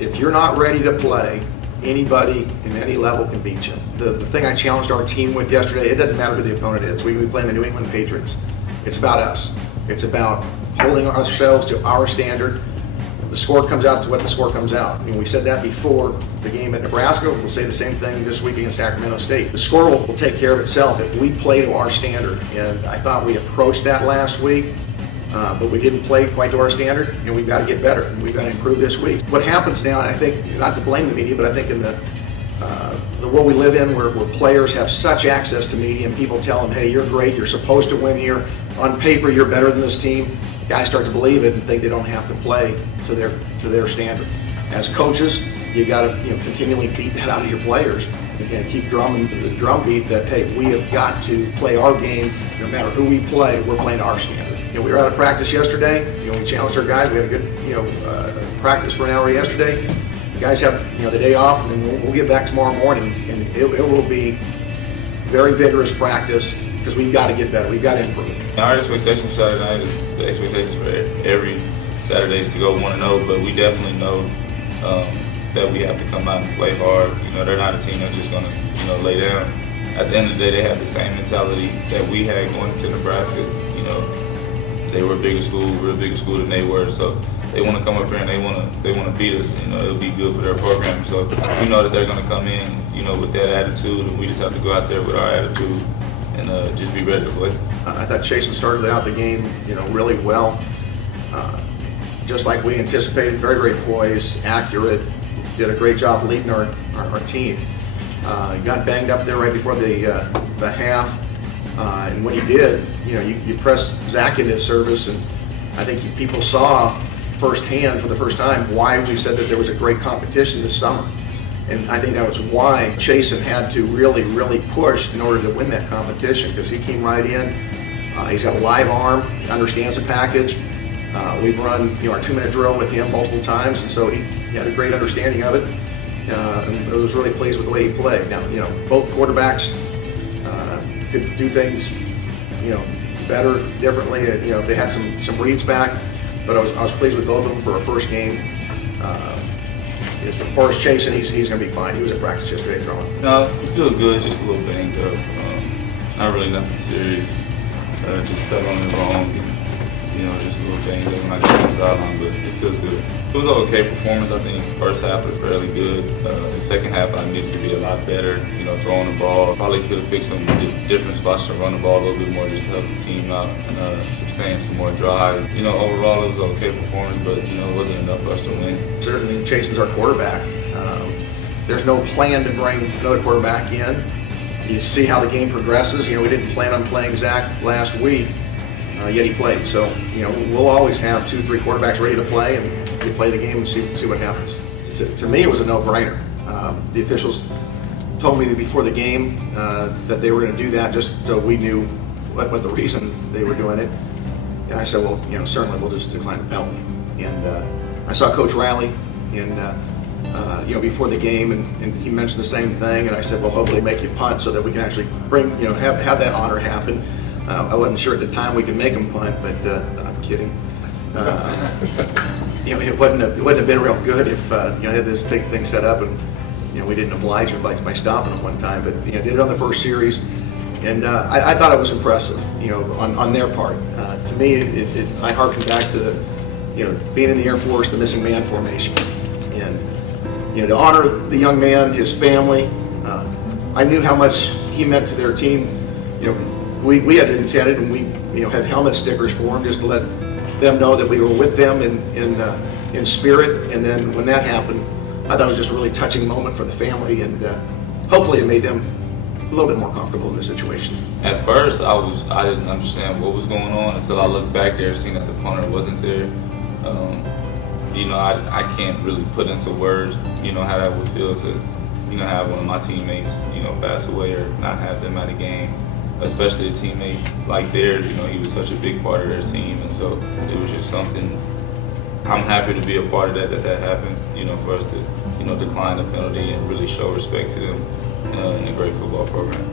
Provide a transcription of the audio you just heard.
if you're not ready to play, anybody in any level can beat you. The thing I challenged our team with yesterday, it doesn't matter who the opponent is. We play the New England Patriots. It's about us. It's about holding ourselves to our standard. The score comes out to what the score comes out. I mean, we said that before the game at Nebraska. We'll say the same thing this week against Sacramento State. The score will take care of itself if we play to our standard. And I thought we approached that last week, but we didn't play quite to our standard, and we've got to get better, and we've got to improve this week. What happens now, and I think, not to blame the media, but I think in the world we live in where players have such access to media and people tell them, hey, you're great, you're supposed to win here, on paper you're better than this team, guys start to believe it and think they don't have to play to their standard. As coaches, you got to continually beat that out of your players and keep drumming the drum beat that, hey, we have got to play our game. No matter who we play, we're playing to our standard. We were out of practice yesterday. We challenged our guys. We had a good practice for an hour yesterday. The guys have the day off, and then we'll get back tomorrow morning, and it will be very vigorous practice because we've got to get better. We've got to improve. Our expectation for Saturday night is the expectations for every Saturday is to go 1-0, but we definitely know that we have to come out and play hard. They're not a team that's just going to lay down. At the end of the day, they have the same mentality that we had going to Nebraska. They were a bigger school, we're a bigger school than they were, so they want to come up here and they want to beat us. It'll be good for their program. So we know that they're going to come in, with that attitude, and we just have to go out there with our attitude and just be ready to play. I thought Chason started out the game, really well, just like we anticipated. Very, very poised, accurate. Did a great job leading our team. He got banged up there right before the half. And when he did, you pressed Zach into service, and I think people saw firsthand for the first time why we said that there was a great competition this summer. And I think that was why Chason had to really, really push in order to win that competition, because he came right in. He's got a live arm, understands the package. We've run our 2-minute drill with him multiple times, and so he had a great understanding of it. And I was really pleased with the way he played. Now, both quarterbacks could do things, better, differently. If they had some reads back, but I was pleased with both of them for a first game. As far as Chason, he's going to be fine. He was at practice yesterday throwing. No, he feels good. It's just a little banged up. Not really nothing serious. Just fell on his own. Just a little banged up when I got on the sideline, but it feels good. It was an okay performance. I think the first half was fairly good. The second half I needed to be a lot better, throwing the ball. Probably could have picked some different spots to run the ball a little bit more just to help the team out and sustain some more drives. Overall it was an okay performance, but it wasn't enough for us to win. Certainly Chason's our quarterback. There's no plan to bring another quarterback in. You see how the game progresses. We didn't plan on playing Zach last week. Yet he played. So, we'll always have 2-3 quarterbacks ready to play, and you play the game and see what happens. To me, it was a no-brainer. The officials told me before the game that they were going to do that just so we knew what the reason they were doing it. And I said, well, certainly we'll just decline the penalty. And I saw Coach Riley, and before the game, and he mentioned the same thing. And I said, well, hopefully make you punt so that we can actually bring, have that honor happen. I wasn't sure at the time we could make them punt, but I'm kidding. It wouldn't have been real good if had this big thing set up and we didn't oblige them by stopping them one time. But did it on the first series, and I thought it was impressive. On their part. To me, I harken back to the being in the Air Force, the missing man formation, and to honor the young man, his family. I knew how much he meant to their team. We had intended, and we had helmet stickers for them just to let them know that we were with them in spirit. And then when that happened, I thought it was just a really touching moment for the family, and hopefully it made them a little bit more comfortable in the situation. At first, I didn't understand what was going on until I looked back there and seen that the punter wasn't there. I can't really put into words, how that would feel to, have one of my teammates, pass away or not have them at a game. Especially a teammate like theirs, he was such a big part of their team, and so it was just something. I'm happy to be a part of that happened, for us to, decline the penalty and really show respect to them in a great football program.